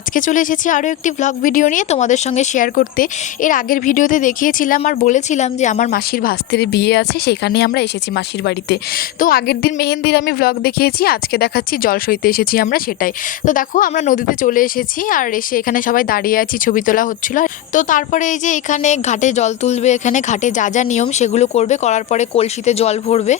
আজকে চলে এসেছি আরও একটি ব্লগ ভিডিও নিয়ে তোমাদের সঙ্গে শেয়ার করতে। এর আগের ভিডিওতে দেখিয়েছিলাম আর বলেছিলাম যে আমার মাসির ভাস্তের বিয়ে আছে, সেখানে আমরা এসেছি মাসির বাড়িতে। তো আগের দিন মেহেন্দির আমি ব্লগ দেখিয়েছি, আজকে দেখাচ্ছি জল সইতে এসেছি আমরা সেটাই। তো দেখো আমরা নদীতে চলে এসেছি আর এসে এখানে সবাই দাঁড়িয়ে আছি, ছবি তোলা হচ্ছিল। তো তারপরে এই যে এখানে ঘাটে জল তুলবে, এখানে ঘাটে যা যা নিয়ম সেগুলো করবে, করার পরে কলসিতে জল ভরবে।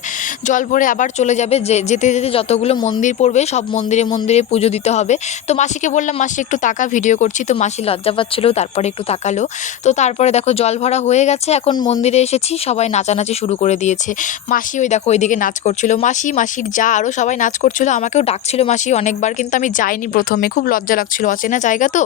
জল ভরে আবার চলে যাবে যেতে যেতে যতগুলো মন্দির পড়বে, সব মন্দিরে মন্দিরে পুজো দিতে হবে। তো মাসিকে বললাম, মাসি একটু তাকা, ভিডিও করছি, তো মাসি লজ্জা পাচ্ছিল, তারপরে একটু তাকালো। তো তারপরে দেখো জল ভরা হয়ে গেছে, এখন মন্দিরে এসেছি, সবাই নাচানাচি শুরু করে দিয়েছে। মাসি ওই দেখো ওইদিকে নাচ করছিল। মাসি, মাসির যা আরও সবাই নাচ করছিল, আমাকেও ডাকছিল মাসি অনেকবার, কিন্তু আমি যাইনি প্রথমে। খুব লজ্জা লাগছিল, অচেনা জায়গা তো?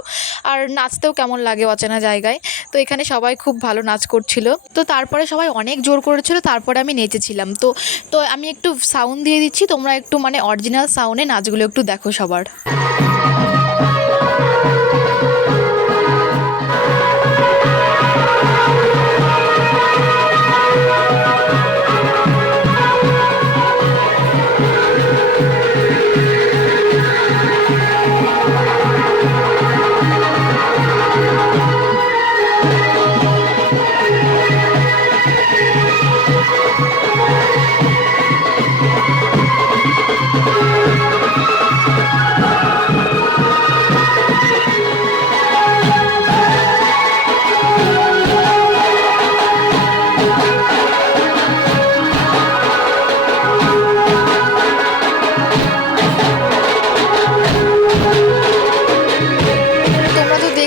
আর নাচতেও কেমন লাগে অচেনা জায়গায়? তো এখানে সবাই খুব ভালো নাচ করছিল। তো তারপরে সবাই অনেক জোর করেছিল, তারপরে আমি নেচেছিলাম। তো তো আমি একটু সাউন্ড দিয়ে দিচ্ছি, তোমরা একটু মানে অরিজিনাল সাউন্ডে নাচগুলো একটু দেখো সবার।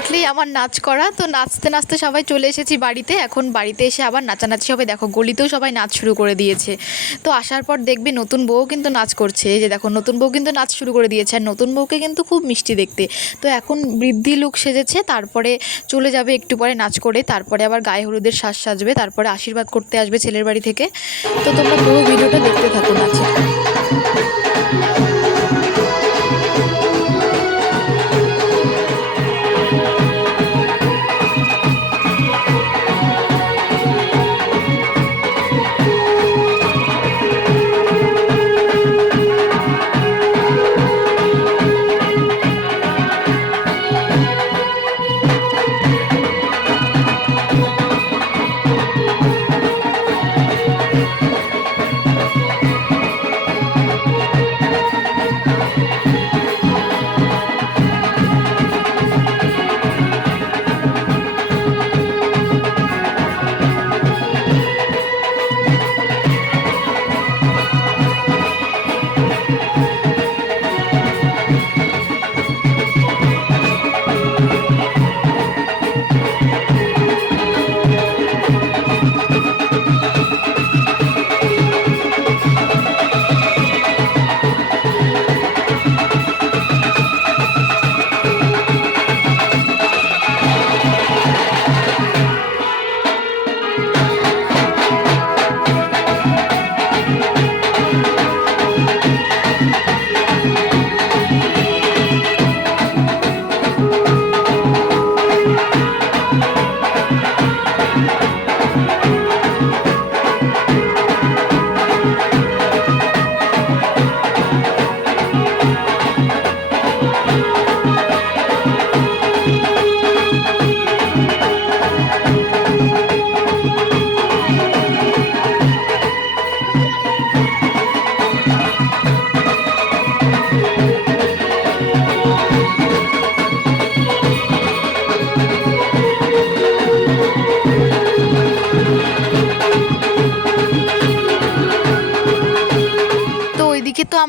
দেখলেই আমার নাচ করা। তো নাচতে নাচতে সবাই চলে এসেছি বাড়িতে। এখন বাড়িতে এসে আবার নাচানাচি হবে। দেখো, গলিতেও সবাই নাচ শুরু করে দিয়েছে। তো আসার পর দেখবি নতুন বউ কিন্তু নাচ করছে। যে দেখো, নতুন বউ কিন্তু নাচ শুরু করে দিয়েছে। আর নতুন বউকে কিন্তু খুব মিষ্টি দেখতে। তো এখন বৃদ্ধি লুক সেজেছে। তারপরে চলে যাবে একটু পরে নাচ করে। তারপরে আবার গায়ে হলুদের শ্বাস সাজবে। তারপরে আশীর্বাদ করতে আসবে ছেলের বাড়ি থেকে। তো তোমরা পুরো ভিডিওটা দেখতে থাকো নাচের তো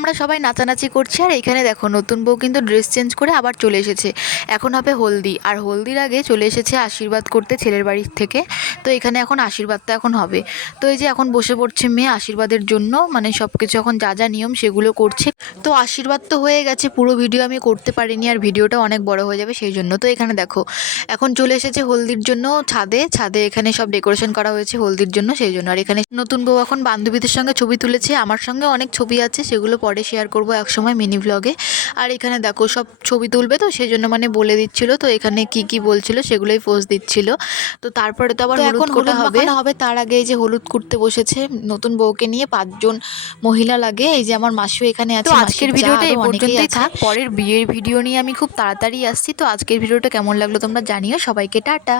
আমরা সবাই নাচানাচি করছি, আর এখানে দেখো নতুন বউ কিন্তু ড্রেস চেঞ্জ করে আবার চলে এসেছে। এখন হবে হলদি, আর হলদির আগে চলে এসেছে আশীর্বাদ করতে ছেলের বাড়ির থেকে। তো এখানে এখন আশীর্বাদটা এখন হবে। তো এই যে এখন বসে পড়ছে মেয়ে আশীর্বাদের জন্য মানে সব কিছু এখন যা যা নিয়ম সেগুলো করছে। তো আশীর্বাদ তো হয়ে গেছে, পুরো ভিডিও আমি করতে পারিনি, আর ভিডিওটা অনেক বড় হয়ে যাবে সেই জন্য। তো এখানে দেখো, এখন চলে এসেছে হলদির জন্য ছাদে ছাদে এখানে সব ডেকোরেশন করা হয়েছে হলদির জন্য সেই জন্য। আর এখানে নতুন বউ এখন বান্ধবীদের সঙ্গে ছবি তুলেছে, আমার সঙ্গে অনেক ছবি আছে, সেগুলো পরে শেয়ার করব এক সময় মিনি ব্লগে আর এখানে দেখো সব ছবি তুলবে তো সেই জন্য মানে বলে দিচ্ছিল তো এখানে কি কি বলছিল সেগুলোই পোজ দিচ্ছিল। তো তারপরে তো আবার এখন কোটা হবে। হবে তার আগে এই যে হলুদ কুটতে বসেছে নতুন বউকে নিয়ে পাঁচজন মহিলা লাগে এই যে আমার মাসিও এখানে আছে আজকের ভিডিওটা এই পর্যন্তই থাক। পরের বিয়ের ভিডিও নিয়ে আমি খুব তাড়াতাড়ি আসছি। তো আজকের ভিডিওটা কেমন লাগল তোমরা জানিও। সবাইকে টাটা।